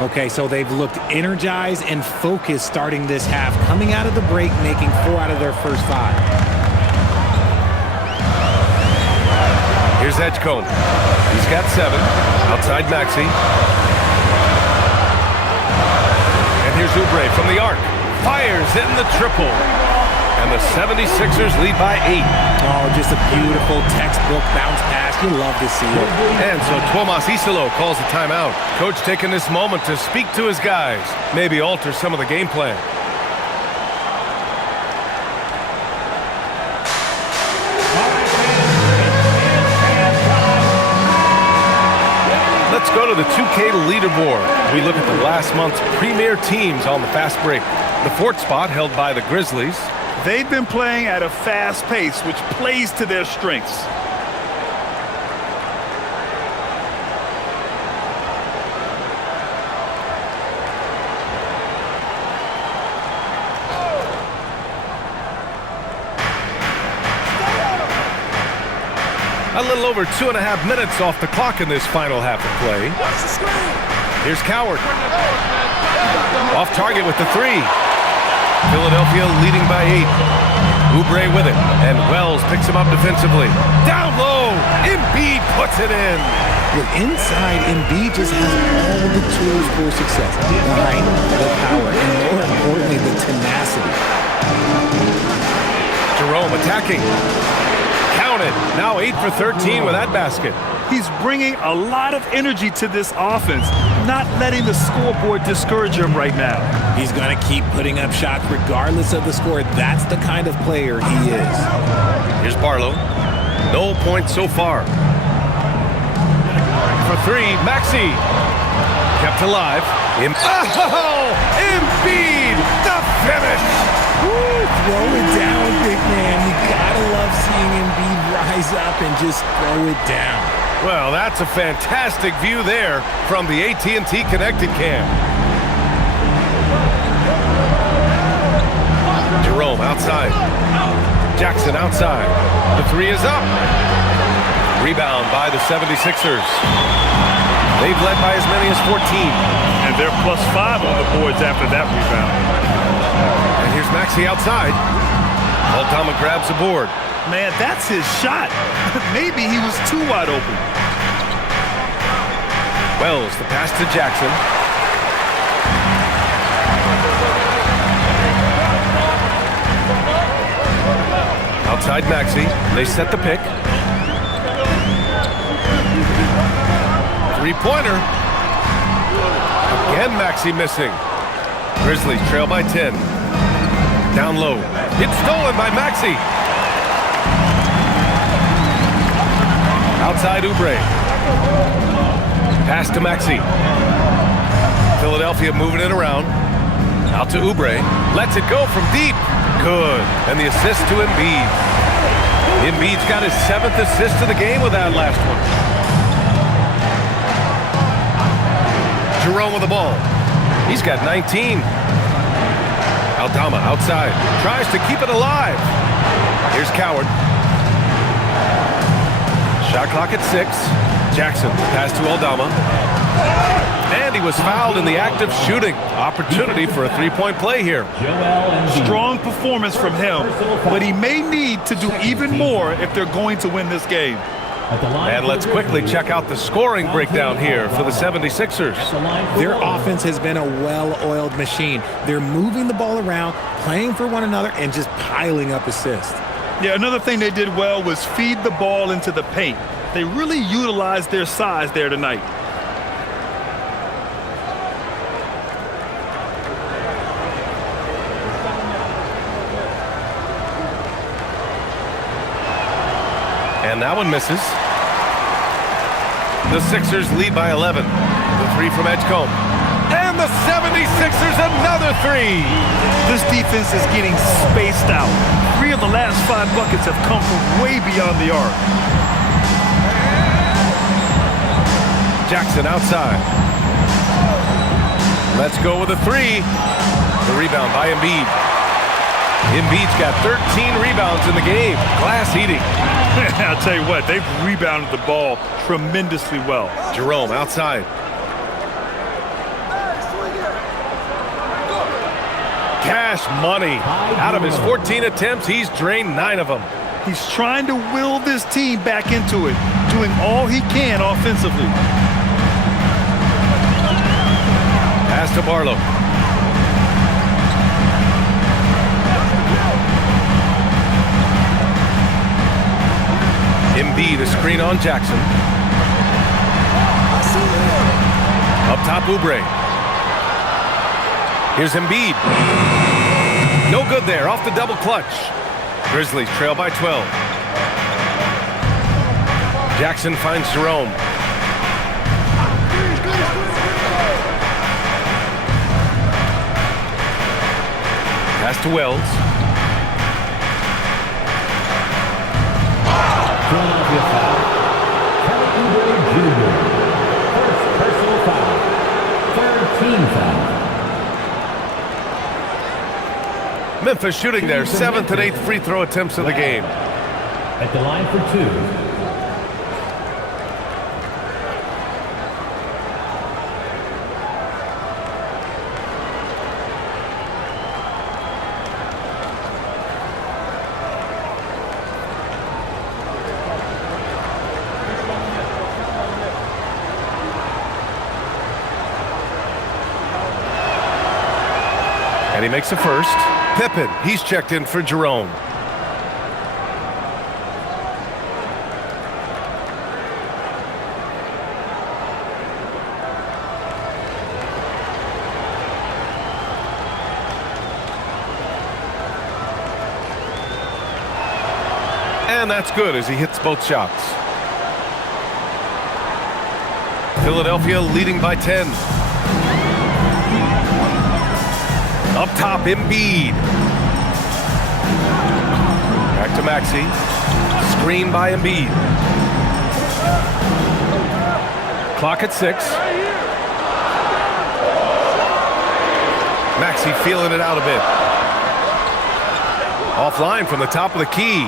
Okay, so they've looked energized and focused starting this half, coming out of the break, making 4 out of their first 5. Here's Edgecombe. He's got 7. Outside Maxey. And here's Oubre from the arc. Fires in the triple. And the 76ers lead by 8. Oh, just a beautiful textbook bounce pass. You love to see it. And so Tuomas Isalo calls a timeout. Coach taking this moment to speak to his guys. Maybe alter some of the game plan. Let's go to the 2K leaderboard. We look at the last month's premier teams on the fast break. The 4th spot held by the Grizzlies. They've been playing at a fast pace, which plays to their strengths. A little over 2.5 minutes off the clock in this final half of play. Here's Coward. Off target with the 3. Philadelphia leading by 8. Oubre with it, and Wells picks him up defensively. Down low, Embiid puts it in. With inside, Embiid just has all the tools for success. The height, the power, and more importantly, the tenacity. Jerome attacking. Counted. Now 8 for 13 with that basket. He's bringing a lot of energy to this offense, not letting the scoreboard discourage him right now. He's going to keep putting up shots regardless of the score. That's the kind of player he is. Here's Barlow. No points so far. For 3, Maxey. Kept alive. Embiid, the finish. Woo, throw it down, big man. You gotta love seeing Embiid rise up and just throw it down. Well, that's a fantastic view there from the AT&T Connected cam. Jerome outside. Jackson outside. The 3 is up. Rebound by the 76ers. They've led by as many as 14. And they're +5 on the boards after that rebound. And here's Maxey outside. Aldama grabs the board. Man, that's his shot. Maybe he was too wide open. Wells, the pass to Jackson. Outside Maxey. They set the pick. Three-pointer. Again, Maxey missing. Grizzlies trail by 10. Down low. It's stolen by Maxey. Outside Oubre. Pass to Maxey. Philadelphia moving it around. Out to Oubre. Lets it go from deep. Good. And the assist to Embiid. Embiid's got his 7th assist of the game with that last one. Jerome with the ball. He's got 19. Aldama outside. Tries to keep it alive. Here's Coward. Shot clock at 6. Jackson, pass to Aldama. And he was fouled in the act of shooting. Opportunity for a three-point play here. Strong performance from him, but he may need to do even more if they're going to win this game. And let's quickly check out the scoring breakdown here for the 76ers. Their offense has been a well-oiled machine. They're moving the ball around, playing for one another, and just piling up assists. Yeah, another thing they did well was feed the ball into the paint. They really utilized their size there tonight. And that one misses. The Sixers lead by 11. The 3 from Edgecombe. And the 76ers another 3. This defense is getting spaced out. 3 of the last 5 buckets have come from way beyond the arc. Jackson outside. Let's go with a 3. The rebound by Embiid. Embiid's got 13 rebounds in the game. Glass eating. I'll tell you what, they've rebounded the ball tremendously well. Jerome outside. Cash money. Out of his 14 attempts, he's drained 9 of them. He's trying to will this team back into it, doing all he can offensively. Pass to Barlow. Embiid, a screen on Jackson. Up top, Oubre. Here's Embiid. No good there, off the double clutch. Grizzlies trail by 12. Jackson finds Jerome. Pass to Wells. Philadelphia foul. Kelly Oubre Jr. First personal foul. Third team foul. Memphis shooting their 7th and 8th free throw attempts of the game. At the line for 2. And he makes a first. Pippen, he's checked in for Jerome. And that's good as he hits both shots. Philadelphia leading by 10. Up top, Embiid. Back to Maxey. Screen by Embiid. Clock at 6. Maxey feeling it out a bit. Offline from the top of the key.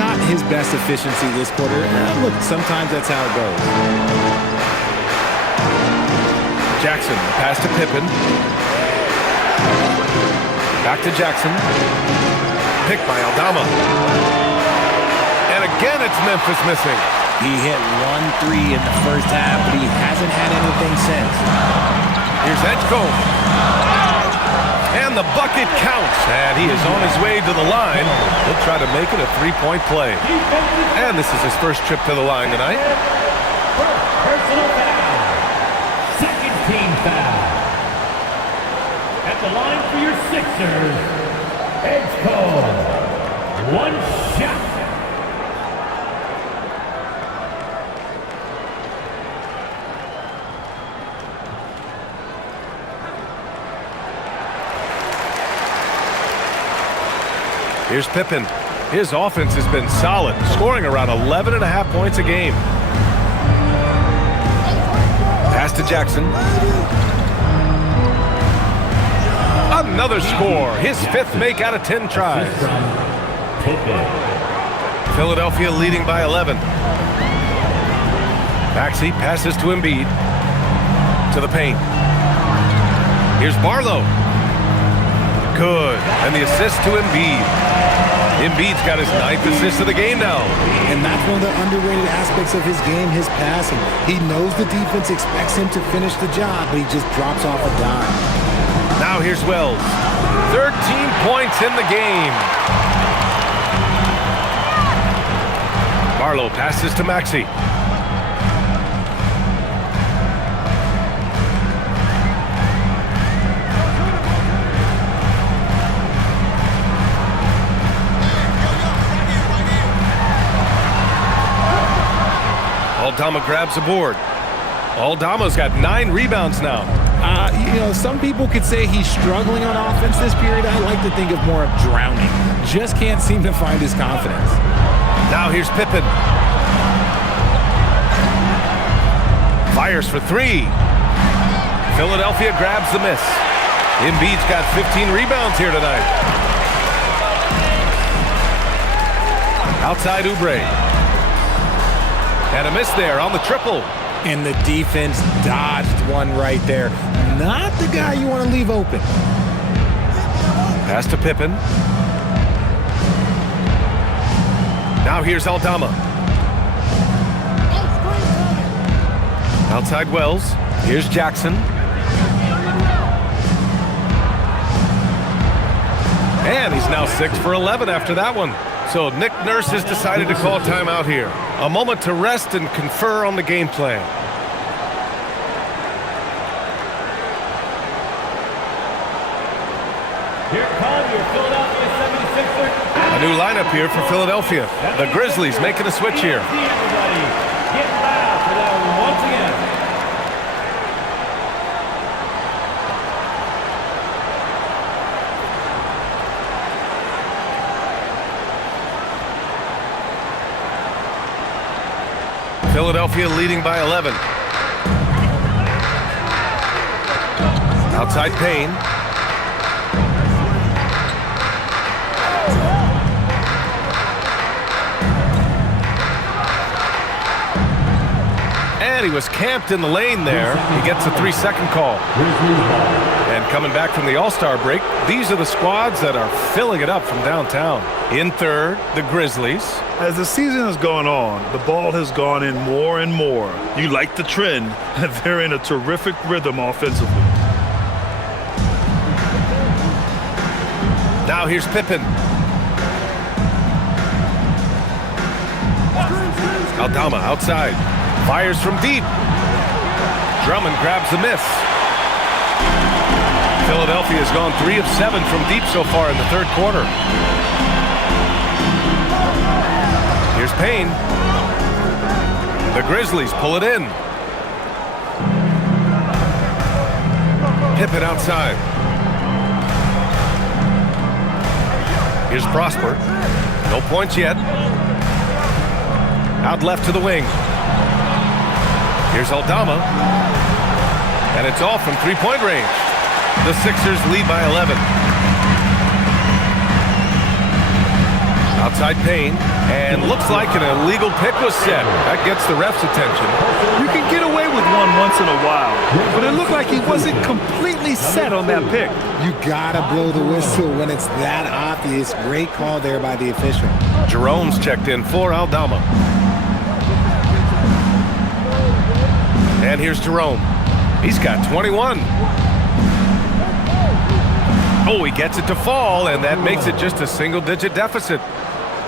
Not his best efficiency this quarter. Look, sometimes that's how it goes. Jackson, pass to Pippen. Back to Jackson. Picked by Aldama. And again, it's Memphis missing. He hit 1 3 in the first half, but he hasn't had anything since. Here's Edgecombe. And the bucket counts. And he is on his way to the line. He'll try to make it a 3-point play. And this is his first trip to the line tonight. Personal foul. Second team foul. At the line for your Sixers, Edgecombe. One shot. Here's Pippen. His offense has been solid, scoring around 11.5 points a game. Pass to Jackson. Another score. His 5th make out of 10 tries. Philadelphia leading by 11. Maxey passes to Embiid. To the paint. Here's Barlow. Good. And the assist to Embiid. Embiid's got his 9th assist of the game now. And that's one of the underrated aspects of his game, his passing. He knows the defense expects him to finish the job, but he just drops off a dime. Now here's Wells. 13 points in the game. Barlow passes to Maxey. Aldama grabs the board. Aldama's got 9 rebounds now. Some people could say he's struggling on offense this period. I like to think of more of drowning. Just can't seem to find his confidence. Now here's Pippen. Fires for 3. Philadelphia grabs the miss. Embiid's got 15 rebounds here tonight. Outside Oubre. And a miss there on the triple. And the defense dodged one right there. Not the guy you want to leave open. Pass to Pippen. Now here's Aldama. Outside Wells. Here's Jackson. And he's now 6 for 11 after that one. So Nick Nurse has decided to call timeout here. A moment to rest and confer on the game plan. Here come your Philadelphia 76ers. A new lineup here for Philadelphia. The Grizzlies making a switch here. Everybody get loud for that once again. Philadelphia leading by 11. Outside Payne. And he was camped in the lane there. He gets a 3-second call. And coming back from the All-Star break, these are the squads that are filling it up from downtown. In third, the Grizzlies. As the season has gone on, the ball has gone in more and more. You like the trend. They're in a terrific rhythm offensively. Now here's Pippen. Aldama outside. Fires from deep. Drummond grabs the miss. Philadelphia has gone 3 of 7 from deep so far in the third quarter. Here's Payne. The Grizzlies pull it in. Pippen outside. Here's Prosper. No points yet. Out left to the wing. Here's Aldama. And it's off from three-point range. The Sixers lead by 11. Outside Payne. And looks like an illegal pick was set. That gets the ref's attention. You can get away with one once in a while, but it looked like he wasn't completely set on that pick. You gotta blow the whistle when it's that obvious. Great call there by the official. Jerome's checked in for Aldama. And here's Jerome. He's got 21. Oh, he gets it to fall, and that makes it just a single-digit deficit.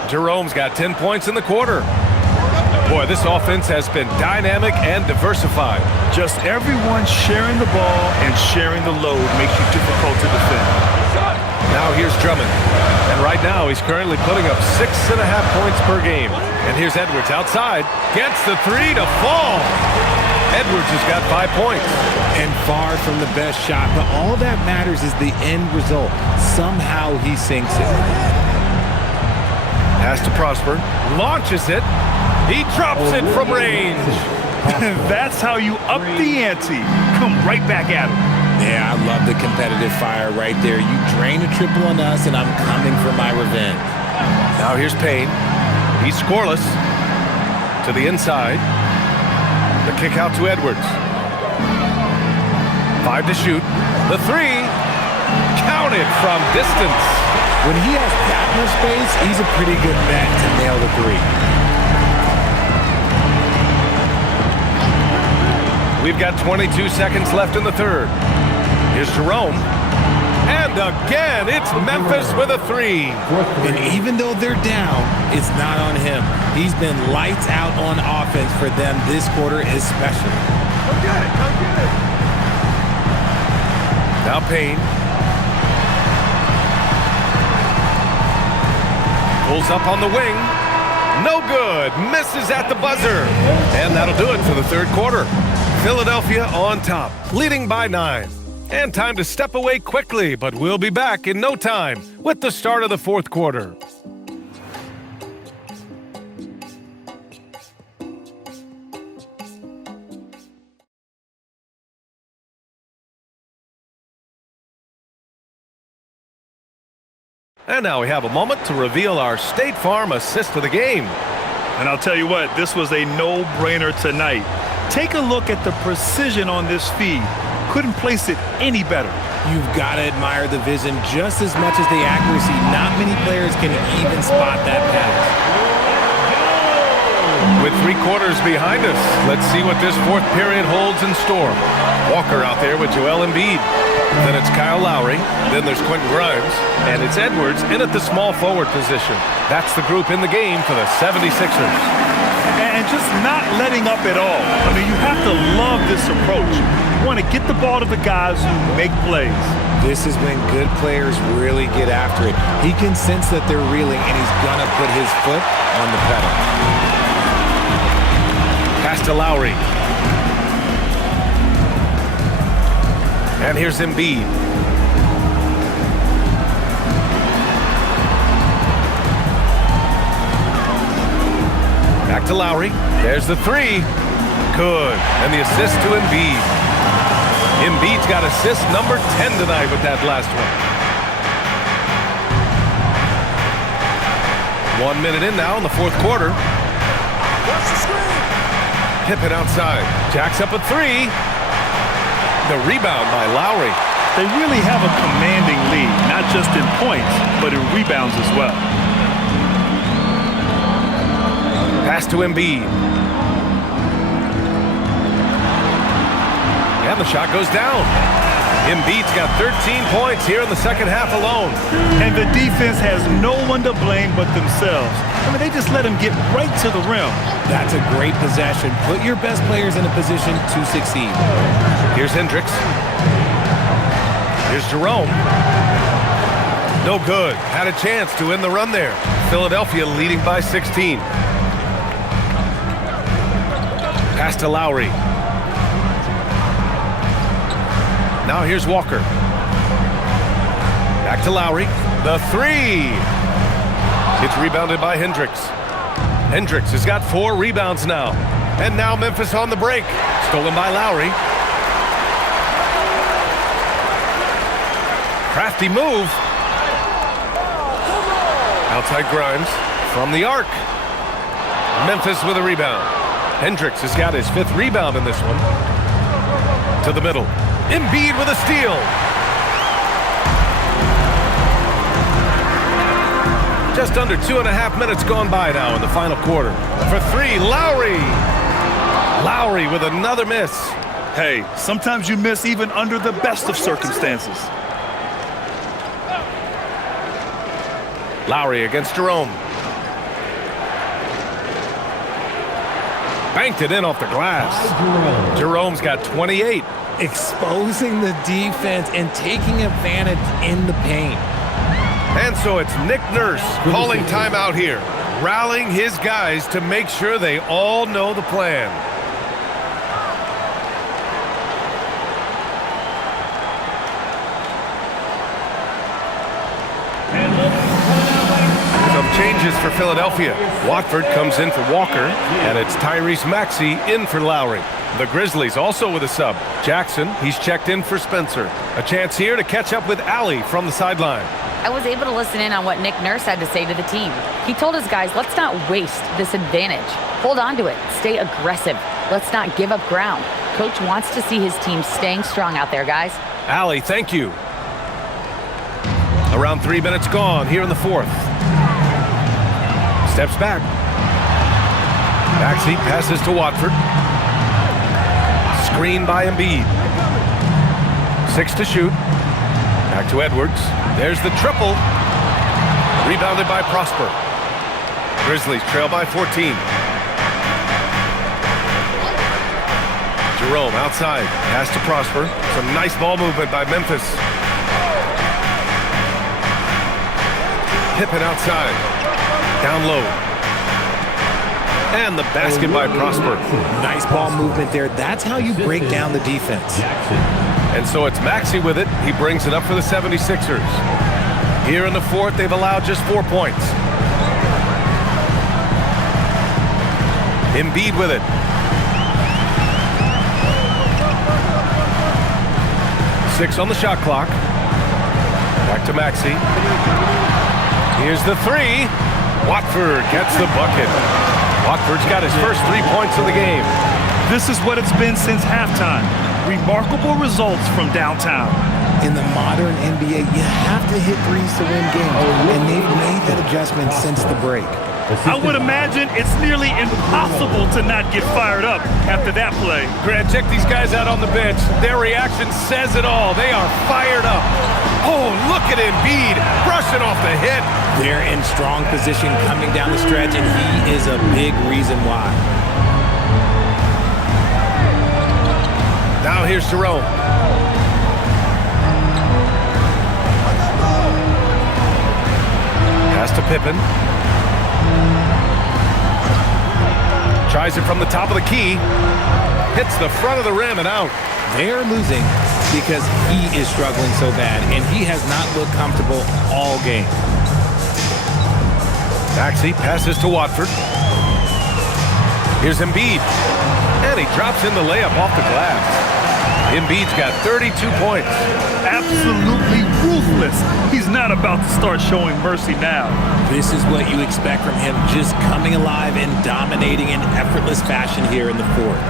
Jerome's got 10 points in the quarter. Boy, this offense has been dynamic and diversified. Just everyone sharing the ball and sharing the load makes you difficult to defend. Now here's Drummond. And right now, he's currently putting up 6.5 points per game. And here's Edwards outside. Gets the three to fall. Edwards has got 5 points. And far from the best shot, but all that matters is the end result. Somehow he sinks it. Pass to Prosper. Launches it. He drops it from range. That's how you up the ante. Come right back at him. Yeah, I love the competitive fire right there. You drain a triple on us, and I'm coming for my revenge. Now here's Payne. He's scoreless. To the inside. The kick out to Edwards. 5 to shoot. The three. Counted from distance. When he has that much space, he's a pretty good bet to nail the three. We've got 22 seconds left in the third. Here's Jerome. And again, it's Memphis with a three. And even though they're down, it's not on him. He's been lights out on offense for them this quarter especially. Now Payne. Pulls up on the wing. No good. Misses at the buzzer. And that'll do it for the third quarter. Philadelphia on top, leading by 9. And time to step away quickly, but we'll be back in no time with the start of the fourth quarter. And now we have a moment to reveal our State Farm assist of the game. And I'll tell you what, this was a no-brainer tonight. Take a look at the precision on this feed. Couldn't place it any better. You've got to admire the vision just as much as the accuracy. Not many players can even spot that pass. With 3 quarters behind us, let's see what this fourth period holds in store. Walker out there with Joel Embiid. Then it's Kyle Lowry. Then there's Quentin Grimes. And it's Edwards in at the small forward position. That's the group in the game for the 76ers. And just not letting up at all. I mean, you have to love this approach. You want to get the ball to the guys who make plays. This is when good players really get after it. He can sense that they're reeling, and he's going to put his foot on the pedal. Pass to Lowry. And here's Embiid. Back to Lowry. There's the three. Good. And the assist to Embiid. Embiid's got assist number 10 tonight with that last one. 1 minute in now in the fourth quarter. Pippen outside. Jacks up a three. The rebound by Lowry. They really have a commanding lead, not just in points, but in rebounds as well. Pass to Embiid. And the shot goes down. Embiid's got 13 points here in the second half alone. And the defense has no one to blame but themselves. I mean, they just let him get right to the rim. That's a great possession. Put your best players in a position to succeed. Here's Hendricks. Here's Jerome. No good. Had a chance to end the run there. Philadelphia leading by 16. Pass to Lowry. Now here's Walker. Back to Lowry. The three. It's rebounded by Hendricks. Hendricks has got 4 rebounds now. And now Memphis on the break. Stolen by Lowry. Crafty move. Outside Grimes from the arc. Memphis with a rebound. Hendricks has got his 5th rebound in this one. To the middle. Embiid with a steal. Just under 2.5 minutes gone by now in the final quarter. For 3, Lowry. Lowry with another miss. Hey, sometimes you miss even under the best of circumstances. Lowry against Jerome. Banked it in off the glass. Jerome's got 28. Exposing the defense and taking advantage in the paint. And so it's Nick Nurse calling timeout here, rallying his guys to make sure they all know the plan. Changes for Philadelphia. Watford comes in for Walker, and it's Tyrese Maxey in for Lowry. The Grizzlies also with a sub. Jackson, he's checked in for Spencer. A chance here to catch up with Allie from the sideline. I was able to listen in on what Nick Nurse had to say to the team. He told his guys, let's not waste this advantage. Hold on to it. Stay aggressive. Let's not give up ground. Coach wants to see his team staying strong out there, guys. Allie, thank you. Around 3 minutes gone here in the 4th. Steps back. Maxey passes to Watford. Screen by Embiid. 6 to shoot. Back to Edwards. There's the triple. Rebounded by Prosper. Grizzlies trail by 14. Jerome outside. Pass to Prosper. Some nice ball movement by Memphis. Pippen outside. Down low. And the basket by Prosper. Nice ball movement there. That's how you break down the defense. And so it's Maxey with it. He brings it up for the 76ers. Here in the 4th, they've allowed just 4 points. Embiid with it. Six on the shot clock. Back to Maxey. Here's the 3. Watford gets the bucket. Watford's got his first 3 points of the game. This is what it's been since halftime. Remarkable results from downtown. In the modern NBA, you have to hit threes to win games, and they've made that adjustment since the break. I would imagine it's nearly impossible to not get fired up after that play. Grant, check these guys out on the bench. Their reaction says it all. They are fired up. Oh, look at Embiid brushing off the hit. They're in strong position coming down the stretch, and he is a big reason why. Now here's Jerome. Pass to Pippen. Tries it from the top of the key. Hits the front of the rim and out. They're losing because he is struggling so bad, and he has not looked comfortable all game. Maxey passes to Watford. Here's Embiid. And he drops in the layup off the glass. Embiid's got 32 points. Absolutely ruthless. He's not about to start showing mercy now. This is what you expect from him, just coming alive and dominating in effortless fashion here in the 4th.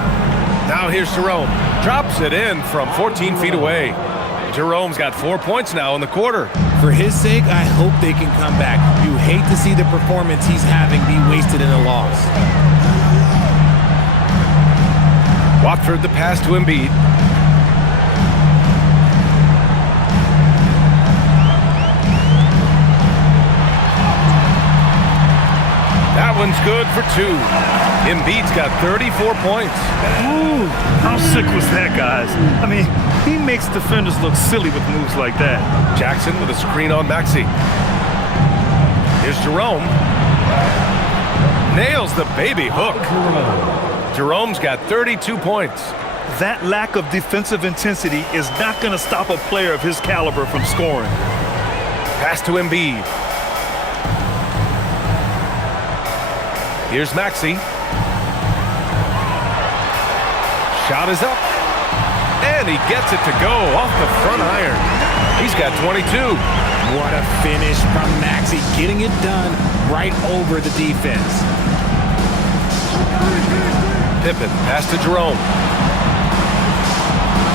Now here's Jerome. Drops it in from 14 feet away. Jerome's got 4 points now in the quarter. For his sake, I hope they can come back. You hate to see the performance he's having be wasted in a loss. Watford the pass to Embiid. one's good for 2. Embiid's got 34 points. Ooh, how sick was that, guys? I mean, he makes defenders look silly with moves like that. Jackson with a screen on Maxey. Here's Jerome. Nails the baby hook. Jerome's got 32 points. That lack of defensive intensity is not going to stop a player of his caliber from scoring. Pass to Embiid. Here's Maxey. Shot is up. And he gets it to go off the front iron. He's got 22. What a finish from Maxey, getting it done right over the defense. Pippen, pass to Jerome.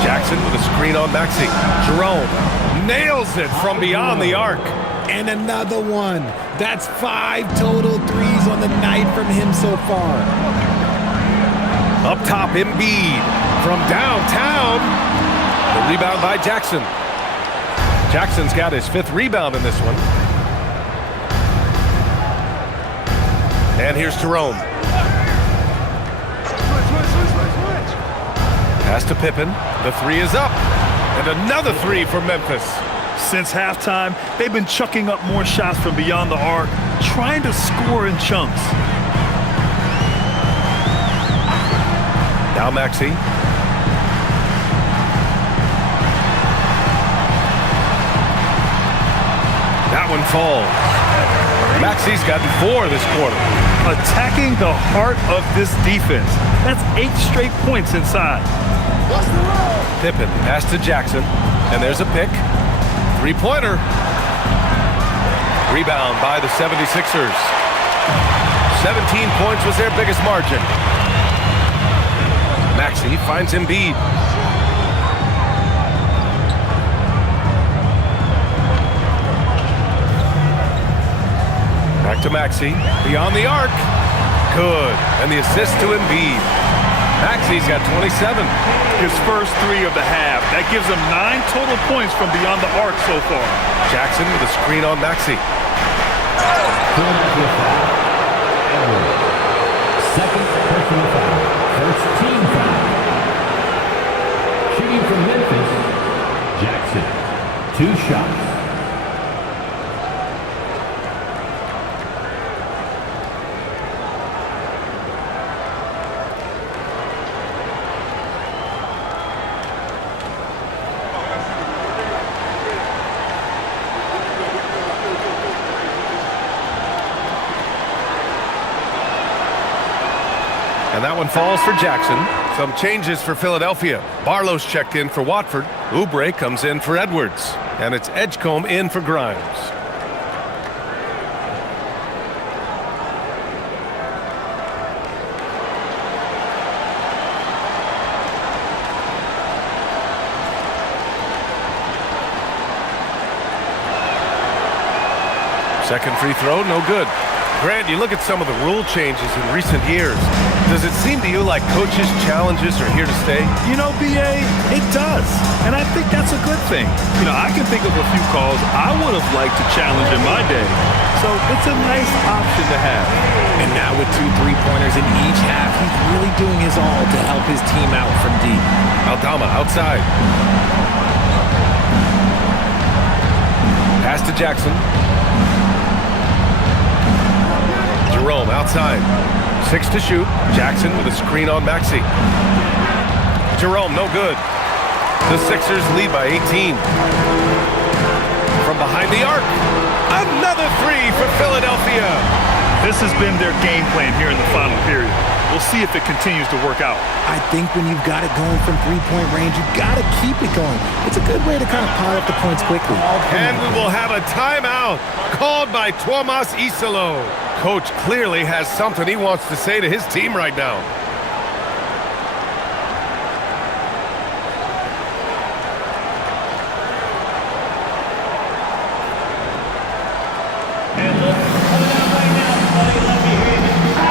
Jackson with a screen on Maxey. Jerome nails it from beyond the arc. And another one. That's 5 total threes on the night from him so far. Up top, Embiid from downtown. The rebound by Jackson. Jackson's got his 5th rebound in this one. And here's Jerome. Pass to Pippen. The 3 is up. And another 3 for Memphis. Since halftime, they've been chucking up more shots from beyond the arc, trying to score in chunks. Now Maxey. That one falls. Maxey's gotten 4 this quarter. Attacking the heart of this defense. That's 8 straight points inside. Pippen, pass to Jackson. And there's a pick. 3-pointer. Rebound by the 76ers. 17 points was their biggest margin. Maxey finds Embiid. Back to Maxey. Beyond the arc. Good. And the assist to Embiid. Maxey's got 27. His first 3 of the half. That gives him 9 total points from beyond the arc so far. Jackson with a screen on Maxey. Second personal foul. First team foul. Shooting from Memphis, Jackson. 2 shots. And that one falls for Jackson. Some changes for Philadelphia. Barlow's checked in for Watford. Oubre comes in for Edwards. And it's Edgecombe in for Grimes. Second free throw, no good. Grant, you look at some of the rule changes in recent years. Does it seem to you like coaches' challenges are here to stay? You know, BA, it does. And I think that's a good thing. You know, I can think of a few calls I would have liked to challenge in my day. So it's a nice option to have. And now with 2 3-pointers in each half, he's really doing his all to help his team out from deep. Aldama outside. Pass to Jackson. Jerome outside. 6 to shoot. Jackson with a screen on Maxey. Jerome, no good. The Sixers lead by 18. From behind the arc. Another 3 for Philadelphia. This has been their game plan here in the final period. We'll see if it continues to work out. I think when you've got it going from 3-point range, you've got to keep it going. It's a good way to kind of pile up the points quickly. And we will have a timeout called by Tuomas Isalo. Coach clearly has something he wants to say to his team right now.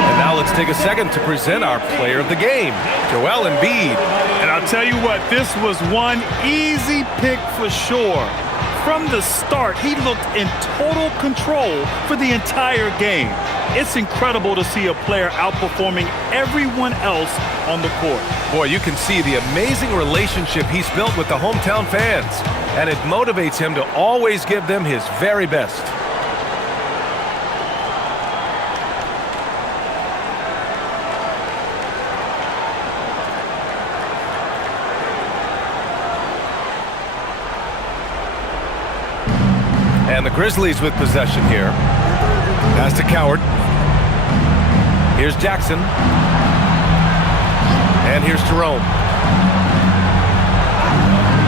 And now let's take a second to present our player of the game, Joel Embiid. And I'll tell you what, this was one easy pick for sure. From the start, he looked in total control for the entire game. It's incredible to see a player outperforming everyone else on the court. Boy, you can see the amazing relationship he's built with the hometown fans, and it motivates him to always give them his very best. And the Grizzlies with possession here. Pass to Coward. Here's Jackson. And here's Jerome.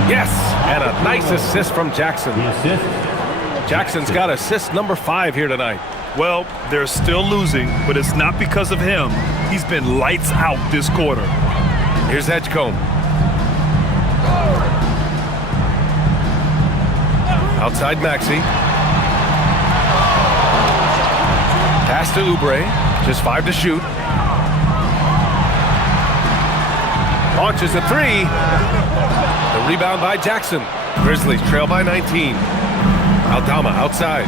Yes, and a nice assist from Jackson. Jackson's got assist number 5 here tonight. Well, they're still losing, but it's not because of him. He's been lights out this quarter. Here's Edgecombe. Outside Maxey. Pass to Oubre. Just 5 to shoot. Launches a 3. The rebound by Jackson. Grizzlies trail by 19. Aldama outside.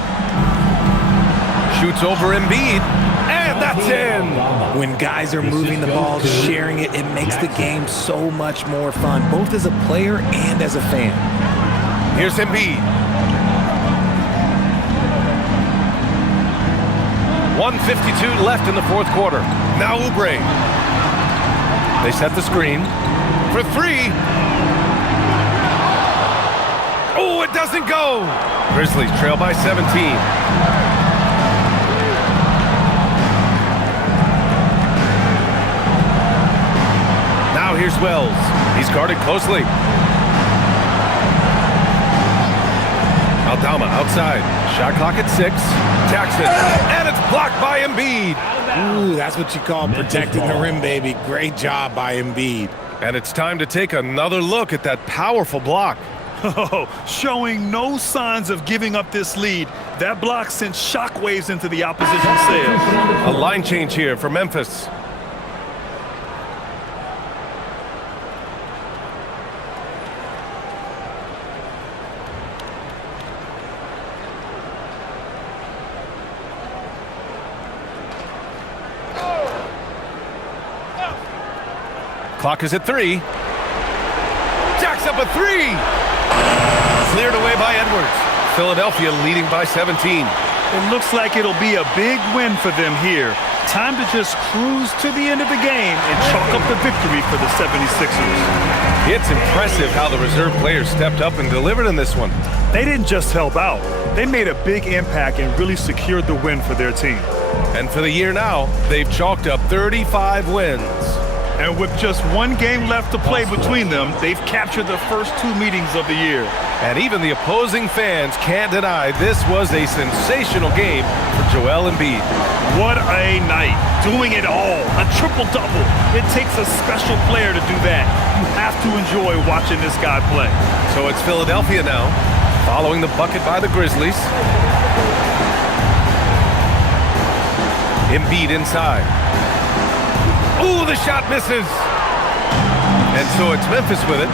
Shoots over Embiid. And that's in. When guys are moving the ball, sharing it, it makes the game so much more fun, both as a player and as a fan. Here's Embiid. 1:52 left in the fourth quarter. Now Oubre. They set the screen for 3. Oh, it doesn't go. Grizzlies trail by 17. Now here's Wells. He's guarded closely. Aldama outside. Shot clock at 6. Jackson. And it's blocked by Embiid. Ooh, that's what you call protecting the rim, baby. Great job by Embiid. And it's time to take another look at that powerful block. Showing no signs of giving up this lead. That block sent shockwaves into the opposition sails. A line change here for Memphis. Clock is at 3. Jacks up a 3. Cleared away by Edwards. Philadelphia leading by 17. It looks like it'll be a big win for them here. Time to just cruise to the end of the game and chalk up the victory for the 76ers. It's impressive how the reserve players stepped up and delivered in this one. They didn't just help out. They made a big impact and really secured the win for their team. And for the year now, they've chalked up 35 wins. And with just one game left to play between them, they've captured the first 2 meetings of the year. And even the opposing fans can't deny this was a sensational game for Joel Embiid. What a night. Doing it all. A triple-double. It takes a special player to do that. You have to enjoy watching this guy play. So it's Philadelphia now, following the bucket by the Grizzlies. Embiid inside. Ooh, the shot misses. And so it's Memphis with it.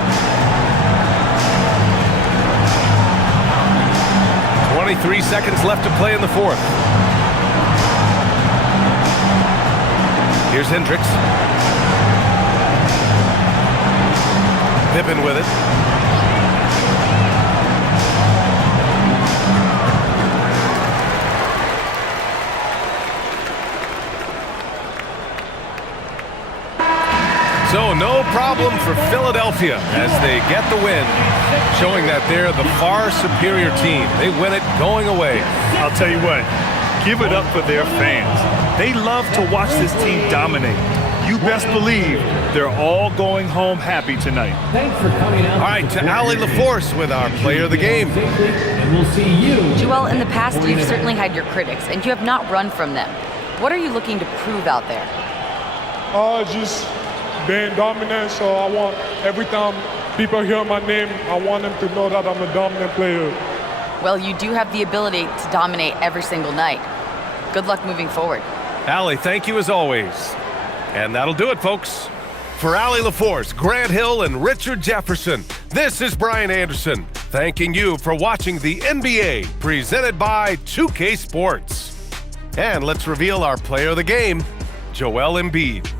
23 seconds left to play in the fourth. Here's Hendricks. Pippen with it. So no problem for Philadelphia as they get the win, showing that they're the far superior team. They win it going away. I'll tell you what, give it up for their fans. They love to watch this team dominate. You best believe they're all going home happy tonight. Thanks for coming out. All right, to Allie LaForce with our player of the game. And we'll see you. Joel, in the past, you've certainly had your critics, and you have not run from them. What are you looking to prove out there? Just being dominant, so I want every time people hear my name, I want them to know that I'm a dominant player. Well, you do have the ability to dominate every single night. Good luck moving forward. Allie, thank you as always. And that'll do it, folks. For Allie LaForce, Grant Hill, and Richard Jefferson, this is Brian Anderson. Thanking you for watching the NBA presented by 2K Sports. And let's reveal our player of the game, Joel Embiid.